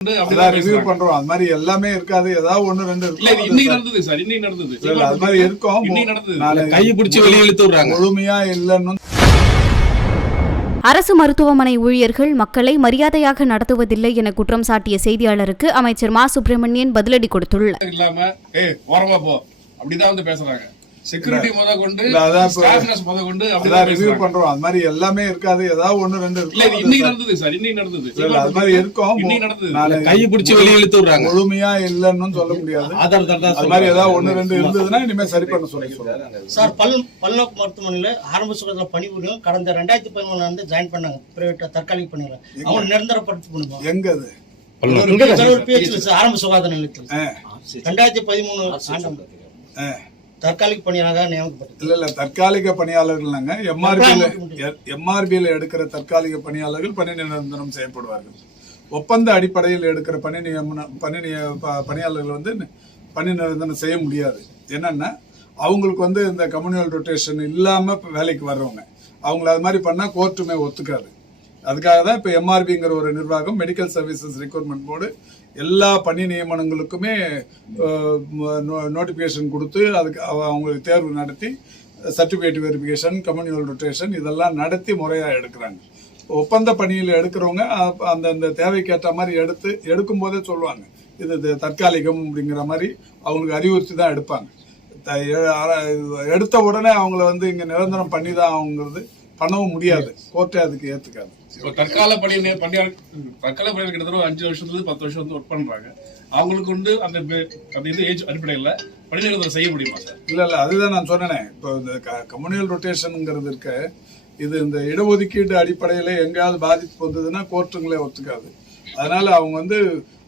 வந்து அதான் அப்படிதான் ரிவ்யூ பேசுறாங்க. பண்றோம். அது மாதிரி எல்லாமே இருக்காது. ஏதாவது ஒண்ணு ரெண்டு இல்ல இது இருக்கும். இன்னைக்கு அது நடந்தது சார். இன்னைக்கு நடந்தது. இல்ல, இல்ல, அது மாதிரி இருக்கும். இன்னைக்கு நடந்தது. நாளை கையை பிடிச்சி வெளியே இழுத்து விடுறாங்க. முழுமையா இல்லைன்னு அரசு மருத்துவமனை ஊழியர்கள் மக்களை மரியாதையாக நடத்துவதில்லை என குற்றம் சாட்டிய செய்தியாளருக்கு அமைச்சர் மா சுப்பிரமணியன் பதிலடி கொடுத்துள்ளார். இல்லாம ஏ ஓரமா போ. அப்படிதான் வந்து பேசுறாங்க. செக்யூரிட்டி முத கொண்டு இல்ல, அதான் இப்ப- ஸ்டாஃப் நர்ஸ் முத கொண்டு அதான் ரிவ்யூ பண்றோம். அது மாதிரி எல்லாமே இருக்காது. ஏதாவது ஒண்ணு ரெண்டு இல்ல இன்னைக்கு நடந்தது சார். இன்னைக்கு நடந்தது. இல்ல, அது மாதிரி இருக்கும். இன்னைக்கு நடந்தது. கையை பிடிச்சி வெளியே இழுத்து விடுறாங்க முழுமையா இல்லைன்னு சொல்ல முடியாது. ஆதார் தான் அது மாதிரி ஏதாவது ஒண்ணு ரெண்டு இருந்ததுன்னா இனிமே சரி பண்ண சொல்லி சொல்றேன் சார் பல் பல்நோக்கு மருத்துவமனையில் ஆரம்ப சுகாதார பணிபுரியும் கடந்த ரெண்டாயிரத்தி பதிமூணுல இருந்து ஜாயின் பண்ணாங்க. பிரைவேட் தற்காலிக பணியில. அவங்க நிரந்தரப்படுத்தி பண்ணுவோம் எங்க அது? ஆரம்ப சுகாதார நிலையத்தில். ரெண்டாயிரத்தி பதிமூணு ஆண்டாம் ஆ. தற்காலிக பணியாக நியமிக்கப்பட்டது. இல்ல இல்ல தற்காலிக பணியாளர்கள்னாங்க எம்ஆர்பியில எம்ஆர்பியில எடுக்கிற தற்காலிக பணியாளர்கள் பணி நிரந்தரம் செய்யப்படுவார்கள். ஒப்பந்த அடிப்படையில் எடுக்கிற பணி நியமன பணி நிய- பணியாளர்கள் வந்து பணி நிரந்தரம் செய்ய முடியாது. என்னன்னா அவங்களுக்கு வந்து இந்த கம்யூனியல் ரொட்டேஷன் இல்லாம இப்ப வேலைக்கு வர்றவங்க. அவங்கள அது மாதிரி பண்ணா கோர்ட்டுமே ஒத்துக்காது. அதுக்காக தான் இப்போ எம்ஆர்பிங்கிற ஒரு நிர்வாகம் மெடிக்கல் சர்வீசஸ் ரெக்யூர்மெண்ட் போர்டு எல்லா பணி நியமனங்களுக்குமே நோட்டிஃபிகேஷன் கொடுத்து அதுக்கு அவ- அவங்களுக்கு தேர்வு நடத்தி சர்டிஃபிகேட் வெரிஃபிகேஷன் கம்யூனியல் ரொட்டேஷன் இதெல்லாம் நடத்தி முறையாக எடுக்கிறாங்க. ஒப்பந்த பணியில் எடுக்கிறவங்க அ- அந்தந்த தேவைக்கேற்ற மாதிரி எடுத்து எடுக்கும் போதே சொல்லுவாங்க. இது இது தற்காலிகம் அப்படிங்கிற மாதிரி அவங்களுக்கு அறிவுறுத்தி தான் எடுப்பாங்க. த- எடுத்த உடனே அவங்கள வந்து இங்கே நிரந்தரம் பண்ணி தான் அவங்கிறது பண்ணவும் முடியாது. கோர்ட்டே அதுக்கு இப்போ தற்கால பணி நே- பணியாளர் தற்கால பணியாளர் கிட்டத்தட்ட அஞ்சு வருஷத்துல இருந்து பத்து வருஷம் வந்து ஒர்க் பண்றாங்க. அவங்களுக்கு வந்து அந்த அந்த இது ஏஜ் அடிப்படையில் பணி நிரந்தரம் செய்ய முடியுமா சார் இல்ல இல்ல அதுதான் நான் சொன்னேனே. இப்போ இந்த கம்யூனியல் ரொட்டேஷனுங்கிறது இருக்க. இது இந்த இடஒதுக்கீடு அடிப்படையில எங்கேயாவது பாதிப்பு வந்ததுன்னா கோர்ட்டுங்களே ஒத்துக்காது. அதனால அவங்க வந்து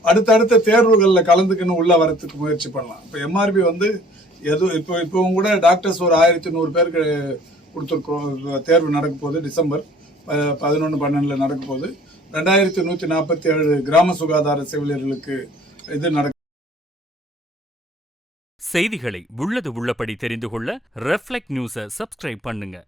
அடுத்தடுத்த தேர்வுகளில் கலந்துக்கணும் உள்ள வரத்துக்கு முயற்சி பண்ணலாம். இப்போ எம்ஆர்பி வந்து எது இப்போ இப்போவும் கூட டாக்டர்ஸ் ஒரு ஆயிரத்தி நூறு பேருக்கு கொடுத்துருக்கோம். தேர்வு நடக்க போகுது டிசம்பர் பதினொன்று பன்னெண்டில் நடக்க போகுது. ரெண்டாயிரத்தி நூற்றி நாற்பத்தி ஏழு கிராம சுகாதார செவிலியர்களுக்கு இது நடக்க செய்திகளை உள்ளது உள்ளபடி தெரிந்து கொள்ள ரெஃப்ளெக்ட் நியூஸை சப்ஸ்கிரைப் பண்ணுங்க.